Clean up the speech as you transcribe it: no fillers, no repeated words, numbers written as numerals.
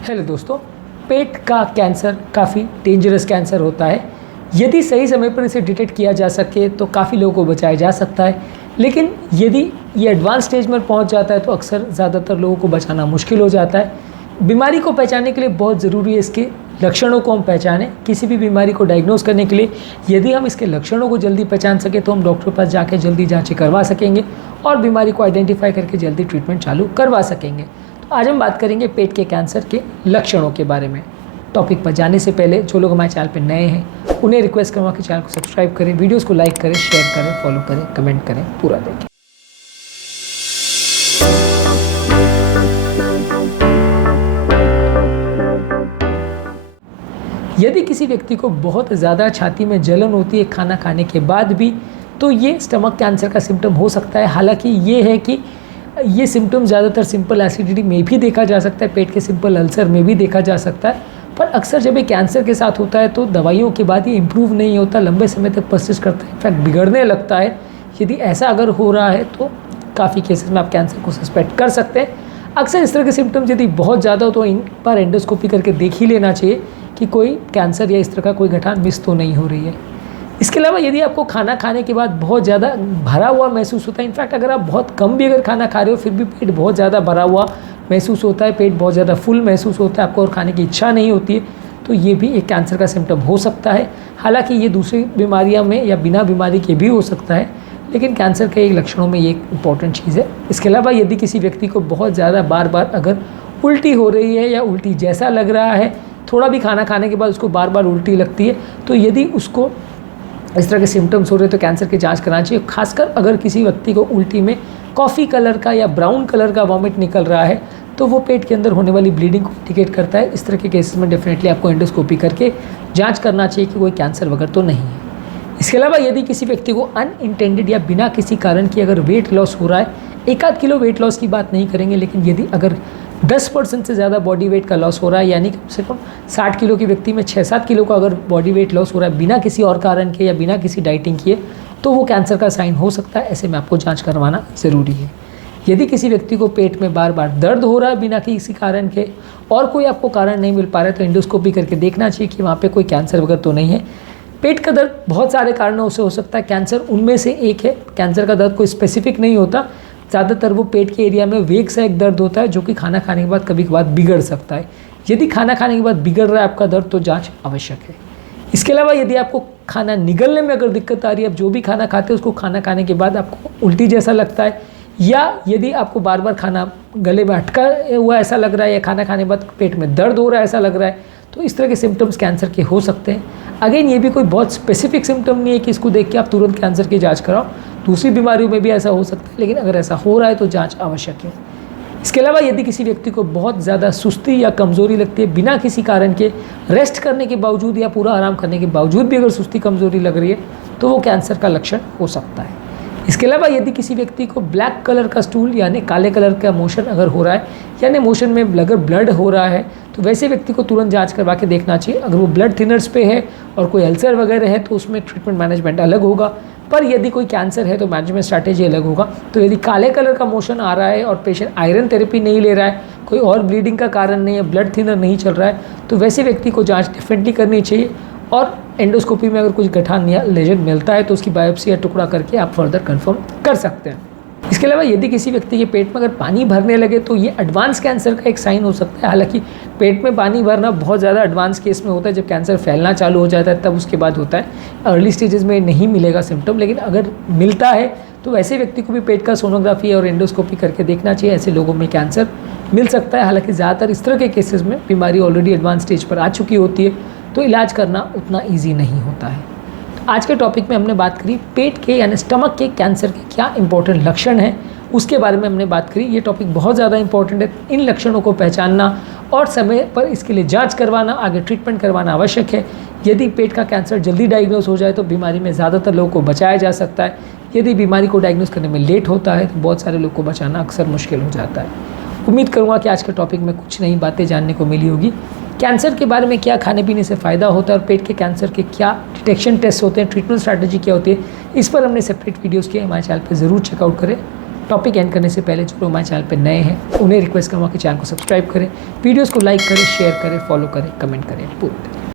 Hello दोस्तों, पेट का cancer काफ़ी डेंजरस कैंसर होता है। यदि सही समय पर इसे डिटेक्ट किया जा सके तो काफ़ी लोगों को बचाया जा सकता है, लेकिन यदि ये एडवांस स्टेज में पहुंच जाता है तो अक्सर ज़्यादातर लोगों को बचाना मुश्किल हो जाता है। बीमारी को पहचानने के लिए बहुत ज़रूरी है इसके लक्षणों को हम पहचानें। किसी भी बीमारी को डायग्नोस करने के लिए यदि हम इसके लक्षणों को जल्दी पहचान सकें तो हम डॉक्टर के पास जाकर जल्दी जाँचें करवा सकेंगे और बीमारी को आइडेंटिफाई करके जल्दी ट्रीटमेंट चालू करवा सकेंगे। आज हम बात करेंगे पेट के कैंसर के लक्षणों के बारे में। टॉपिक पर जाने से पहले जो लोग हमारे चैनल पर नए हैं उन्हें रिक्वेस्ट करूँगा कि चैनल को सब्सक्राइब करें, वीडियोस को लाइक करें, शेयर करें, फॉलो करें, कमेंट करें, पूरा देखें। यदि किसी व्यक्ति को बहुत ज़्यादा छाती में जलन होती है खाना खाने के बाद भी, तो ये स्टमक कैंसर का सिम्टम हो सकता है। हालांकि ये है कि ये सिम्टम ज़्यादातर सिंपल एसिडिटी में भी देखा जा सकता है, पेट के सिंपल अल्सर में भी देखा जा सकता है, पर अक्सर जब ये कैंसर के साथ होता है तो दवाइयों के बाद ये इम्प्रूव नहीं होता, लंबे समय तक परसिस्ट करता है, इनफैक्ट बिगड़ने लगता है। यदि ऐसा अगर हो रहा है तो काफ़ी केसेस में आप कैंसर को सस्पेक्ट कर सकते हैं। अक्सर इस तरह के सिम्टम्स यदि बहुत ज़्यादा हो तो इन पर एंडोस्कोपी करके देख ही लेना चाहिए कि कोई कैंसर या इस तरह का कोई गठान मिस तो नहीं हो रही है। इसके अलावा यदि आपको खाना खाने के बाद बहुत ज़्यादा भरा हुआ महसूस होता है, इनफैक्ट अगर आप बहुत कम भी अगर खाना खा रहे हो फिर भी पेट बहुत ज़्यादा भरा हुआ महसूस होता है, पेट बहुत ज़्यादा फुल महसूस होता है, आपको और खाने की इच्छा नहीं होती है, तो ये भी एक कैंसर का सिम्टम हो सकता है। हालांकि ये दूसरी बीमारियां में या बिना बीमारी के भी हो सकता है, लेकिन कैंसर के एक लक्षणों में ये एक इम्पॉर्टेंट चीज़ है। इसके अलावा यदि किसी व्यक्ति को बहुत ज़्यादा बार बार अगर उल्टी हो रही है या उल्टी जैसा लग रहा है, थोड़ा भी खाना खाने के बाद उसको बार बार उल्टी लगती है, तो यदि उसको इस तरह के सिम्टम्स हो रहे हैं तो कैंसर की जांच करानी चाहिए। खासकर अगर किसी व्यक्ति को उल्टी में कॉफ़ी कलर का या ब्राउन कलर का वॉमिट निकल रहा है तो वो पेट के अंदर होने वाली ब्लीडिंग को इंडिकेट करता है। इस तरह के केसेस में डेफिनेटली आपको एंडोस्कोपी करके जांच करना चाहिए कि कोई कैंसर वगैरह तो नहीं है। इसके अलावा यदि किसी व्यक्ति को अनइंटेंडेड या बिना किसी कारण की अगर वेट लॉस हो रहा है, 1-8 किलो वेट लॉस की बात नहीं करेंगे, लेकिन यदि अगर 10% से ज़्यादा बॉडी वेट का लॉस हो रहा है, यानी कम से कम 60 किलो की व्यक्ति में 6-7 किलो का अगर बॉडी वेट लॉस हो रहा है बिना किसी और कारण के या बिना किसी डाइटिंग किए, तो वो कैंसर का साइन हो सकता है। ऐसे में आपको जांच करवाना ज़रूरी है। यदि किसी व्यक्ति को पेट में बार बार दर्द हो रहा है बिना किसी कारण के और कोई आपको कारण नहीं मिल पा रहा है तो एंडोस्कोपी करके देखना चाहिए कि वहाँ पर कोई कैंसर वगैरह तो नहीं है। पेट का दर्द बहुत सारे कारणों से हो सकता है, कैंसर उनमें से एक है। कैंसर का दर्द कोई स्पेसिफिक नहीं होता, ज़्यादातर वो पेट के एरिया में वेग सा एक दर्द होता है जो कि खाना खाने के बाद कभी कभार बिगड़ सकता है। यदि खाना खाने के बाद बिगड़ रहा है आपका दर्द तो जांच आवश्यक है। इसके अलावा यदि आपको खाना निगलने में अगर दिक्कत आ रही है, आप जो भी खाना खाते हैं उसको खाना खाने के बाद आपको उल्टी जैसा लगता है, या यदि आपको बार बार खाना गले में अटका हुआ ऐसा लग रहा है या खाना खाने के बाद पेट में दर्द हो रहा है ऐसा लग रहा है, तो इस तरह के सिम्टम्स कैंसर के हो सकते हैं। अगेन ये भी कोई बहुत स्पेसिफिक सिम्टम नहीं है कि इसको देख के आप तुरंत कैंसर की जांच कराओ, दूसरी बीमारियों में भी ऐसा हो सकता है, लेकिन अगर ऐसा हो रहा है तो जांच आवश्यक है। इसके अलावा यदि किसी व्यक्ति को बहुत ज़्यादा सुस्ती या कमज़ोरी लगती है बिना किसी कारण के, रेस्ट करने के बावजूद या पूरा आराम करने के बावजूद भी अगर सुस्ती कमज़ोरी लग रही है तो वो कैंसर का लक्षण हो सकता है। इसके अलावा यदि किसी व्यक्ति को ब्लैक कलर का स्टूल यानी काले कलर का मोशन अगर हो रहा है, यानी मोशन में अगर ब्लड हो रहा है, तो वैसे व्यक्ति को तुरंत जांच करवा के देखना चाहिए। अगर वो ब्लड थिनर्स पे है और कोई अल्सर वगैरह है तो उसमें ट्रीटमेंट मैनेजमेंट अलग होगा, पर यदि कोई कैंसर है तो मैनेजमेंट स्ट्रैटेजी अलग होगा। तो यदि काले कलर का मोशन आ रहा है और पेशेंट आयरन थेरेपी नहीं ले रहा है, कोई और ब्लीडिंग का कारण नहीं है, ब्लड थिनर नहीं चल रहा है, तो वैसे व्यक्ति को जाँच डेफिनेटली करनी चाहिए। और एंडोस्कोपी में अगर कुछ गठान या लेजन मिलता है तो उसकी बायोप्सी या टुकड़ा करके आप फर्दर कंफर्म कर सकते हैं। इसके अलावा यदि किसी व्यक्ति के पेट में अगर पानी भरने लगे तो ये एडवांस कैंसर का एक साइन हो सकता है। हालांकि पेट में पानी भरना बहुत ज़्यादा एडवांस केस में होता है, जब कैंसर फैलना चालू हो जाता है तब उसके बाद होता है। अर्ली स्टेजेस में नहीं मिलेगा सिम्टम, लेकिन अगर मिलता है तो ऐसे व्यक्ति को भी पेट का सोनोग्राफी और एंडोस्कोपी करके देखना चाहिए। ऐसे लोगों में कैंसर मिल सकता है। हालाँकि ज़्यादातर इस तरह के केसेस में बीमारी ऑलरेडी एडवांस स्टेज पर आ चुकी होती है तो इलाज करना उतना ईजी नहीं होता है। आज के टॉपिक में हमने बात करी पेट के यानी स्टमक के कैंसर के क्या इंपॉर्टेंट लक्षण हैं, उसके बारे में हमने बात करी। ये टॉपिक बहुत ज़्यादा इंपॉर्टेंट है। इन लक्षणों को पहचानना और समय पर इसके लिए जांच करवाना, आगे ट्रीटमेंट करवाना आवश्यक है। यदि पेट का कैंसर जल्दी डायग्नोस हो जाए तो बीमारी में ज़्यादातर लोगों को बचाया जा सकता है। यदि बीमारी को डायग्नोस करने में लेट होता है तो बहुत सारे लोग को बचाना अक्सर मुश्किल हो जाता है। उम्मीद करूँगा कि आज के टॉपिक में कुछ नई बातें जानने को मिली होगी। कैंसर के बारे में क्या खाने पीने से फ़ायदा होता है और पेट के कैंसर के क्या डिटेक्शन टेस्ट होते हैं, ट्रीटमेंट स्ट्रैटेजी क्या होती है, इस पर हमने सेपरेट वीडियोस किए। हमारे चैनल पे ज़रूर चेकआउट करें। टॉपिक एंड करने से पहले जो लोग हमारे चैनल पर नए हैं उन्हें रिक्वेस्ट करूँगा कि चैनल को सब्सक्राइब करें, वीडियोज़ को लाइक करें, शेयर करें, फॉलो करें, कमेंट करें, पूरा